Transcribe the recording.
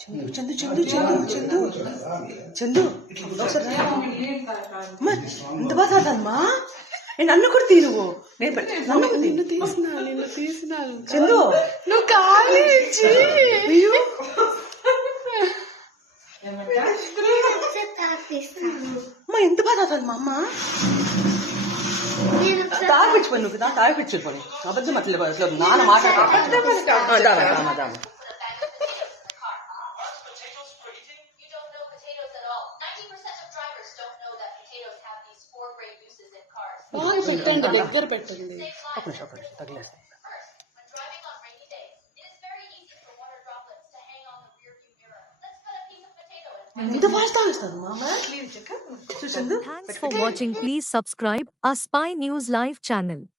చందు చందు చందు చందు చందు చందు ఒకసారి అమ్మా ఇంత బాగా తాగుతానమ్మా. నన్ను కూడా తీ నువ్వు. నిన్ను తీసినాను చందు నువ్వు ఖాళీ ఇచ్చి అయ్యో అమ్మా ఎంత బాగా తాగుతానమ్మా అమ్మ. తాగిపించుకోండి నువ్వు తాగిపించుకోండి. అబద్ధం అట్లేదు నాన్న మాట్లాడతాను. బాగా పెట్టండి, దగ్గర పెట్టండి. ఒక నిమిషం తగిలేస్తాను. ఎంత ఫాస్ట్ తాగిస్తాను మామ. చూసిండు. Thanks for watching. Please subscribe our Spy News Live channel.